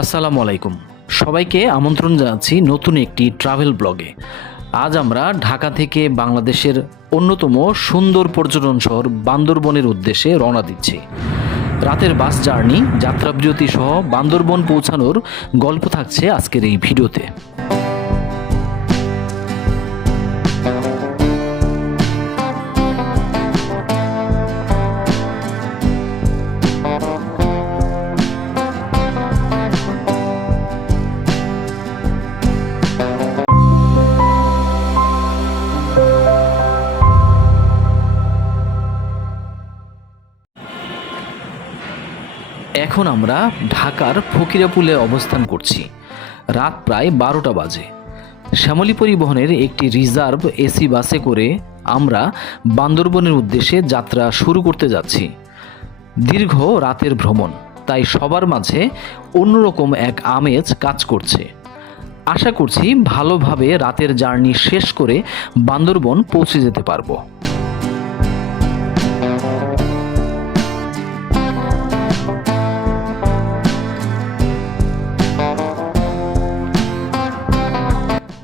আসসালামু আলাইকুম। সবাইকে আমন্ত্রণ জানাচ্ছি নতুন একটি ট্রাভেল ব্লগে। আজ আমরা ঢাকা থেকে বাংলাদেশের অন্যতম সুন্দর পর্যটন শহর বান্দরবনের উদ্দেশ্যে রওনা দিচ্ছি। রাতের বাস জার্নি, যাত্রাবিরতি সহ বান্দরবন পৌঁছানোর গল্প থাকছে আজকের এই ভিডিওতে। এখন আমরা ঢাকার ফকিরাপুলে অবস্থান করছি। রাত প্রায় 12টা বাজে। শ্যামলী পরিবহনের একটি রিজার্ভ এসি বাসে করে আমরা বান্দরবনের উদ্দেশ্যে যাত্রা শুরু করতে যাচ্ছি। দীর্ঘ রাতের ভ্রমণ, তাই সবার মাঝে অন্যরকম এক আমেজ কাজ করছে। আশা করছি ভালোভাবে রাতের জার্নি শেষ করে বান্দরবন পৌঁছে যেতে পারবো।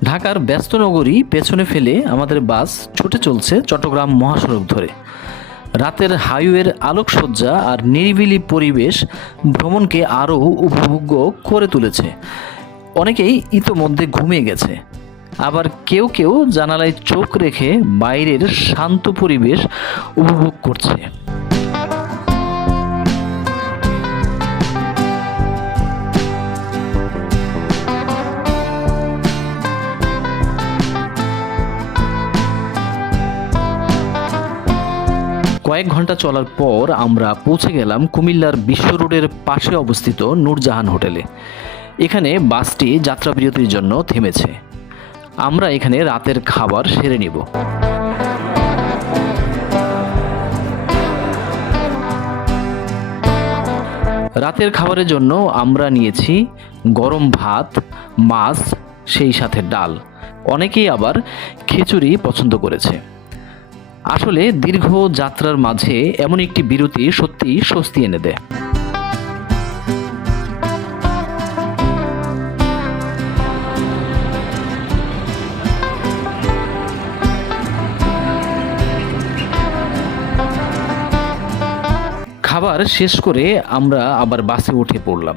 ঢাকার ব্যস্ত নগরী পেছনে ফেলে আমাদের বাস ছুটে চলছে চট্টগ্রাম মহাসড়ক ধরে। রাতের হাইওয়ের আলোকসজ্জা আর নিরিবিলি পরিবেশ ভ্রমণকে আরও উপভোগ্য করে তুলেছে। অনেকেই ইতোমধ্যে ঘুমিয়ে গেছে, আবার কেউ কেউ জানালায় চোখ রেখে বাইরের শান্ত পরিবেশ উপভোগ করছে। কয়েক ঘন্টা চলার পর আমরা পৌঁছে গেলাম কুমিল্লার বিশ্ব রোডের পাশে অবস্থিত নূরজাহান হোটেলে। এখানে বাসটি যাত্রাবিরতির জন্য থেমেছে। আমরা এখানে রাতের খাবার সেরে নিব। রাতের খাবারের জন্য আমরা নিয়েছি গরম ভাত, মাছ, সেই সাথে ডাল। অনেকেই আবার খিচুড়ি পছন্দ করেছে। আসলে দীর্ঘ যাত্রার মাঝে এমন একটি বিরতি সত্যিই স্বস্তি এনে দেয়। খাবার শেষ করে আমরা আবার বাসে উঠে পড়লাম।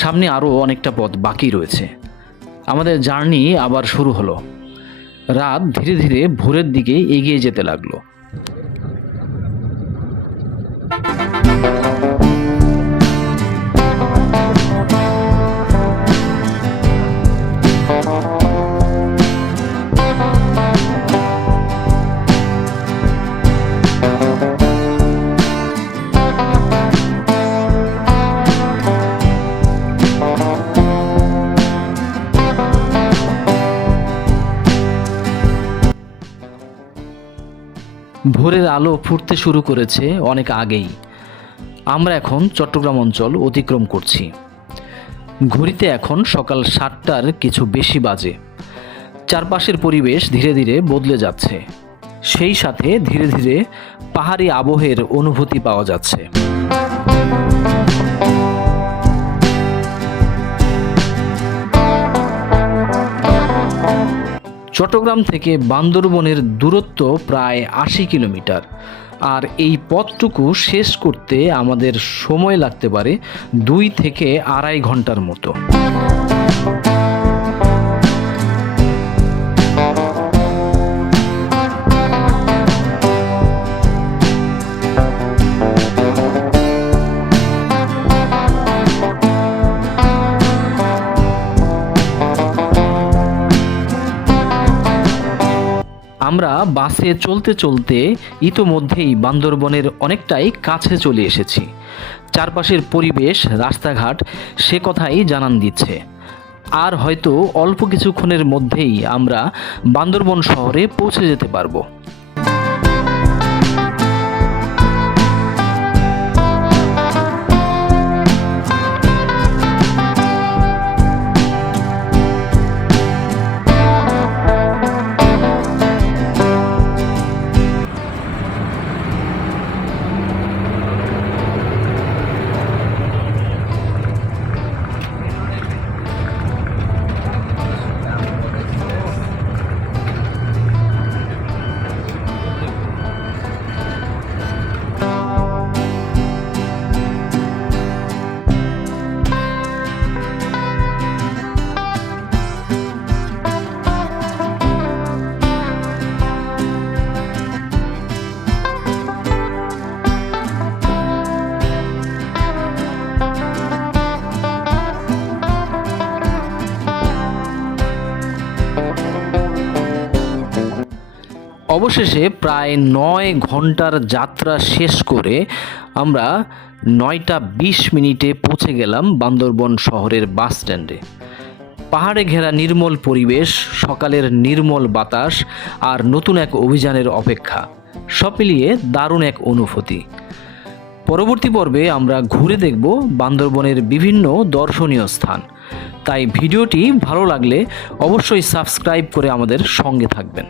সামনে আরও অনেকটা পথ বাকি রয়েছে। আমাদের জার্নি আবার শুরু হলো। রাত ধীরে ধীরে ভোরের দিকে এগিয়ে যেতে লাগলো। ভোরের আলো ফুটতে শুরু করেছে অনেক আগেই। আমরা এখন চট্টগ্রাম অঞ্চল অতিক্রম করছি। ঘড়িতে এখন সকাল 7টার কিছু বেশি বাজে। চারপাশের পরিবেশ ধীরে ধীরে বদলে যাচ্ছে। সেই সাথে ধীরে ধীরে পাহাড়ি আবহের অনুভূতি পাওয়া যাচ্ছে। চট্টগ্রাম থেকে বান্দরবনের দূরত্ব প্রায় 80 কিলোমিটার, আর এই পথটুকু শেষ করতে আমাদের সময় লাগতে পারে 2 থেকে 2.5 ঘন্টার মতো। আমরা বাসে চলতে চলতে ইতোমধ্যেই বান্দরবনের অনেকটাই কাছে চলে এসেছি। চারপাশের পরিবেশ, রাস্তাঘাট সে কথাই জানান দিচ্ছে। আর হয়তো অল্প কিছুক্ষণের মধ্যেই আমরা বান্দরবন শহরে পৌঁছে যেতে পারবো। অবশেষে প্রায় 9 ঘন্টার যাত্রা শেষ করে আমরা 9:20 পৌঁছে গেলাম বান্দরবন শহরের বাস স্ট্যান্ডে। পাহাড়ে ঘেরা নির্মল পরিবেশ, সকালের নির্মল বাতাস আর নতুন এক অভিযানের অপেক্ষা, সব মিলিয়ে দারুণ এক অনুভূতি। পরবর্তী পর্বে আমরা ঘুরে দেখব বান্দরবনের বিভিন্ন দর্শনীয় স্থান। তাই ভিডিওটি ভালো লাগলে অবশ্যই সাবস্ক্রাইব করে আমাদের সঙ্গে থাকবেন।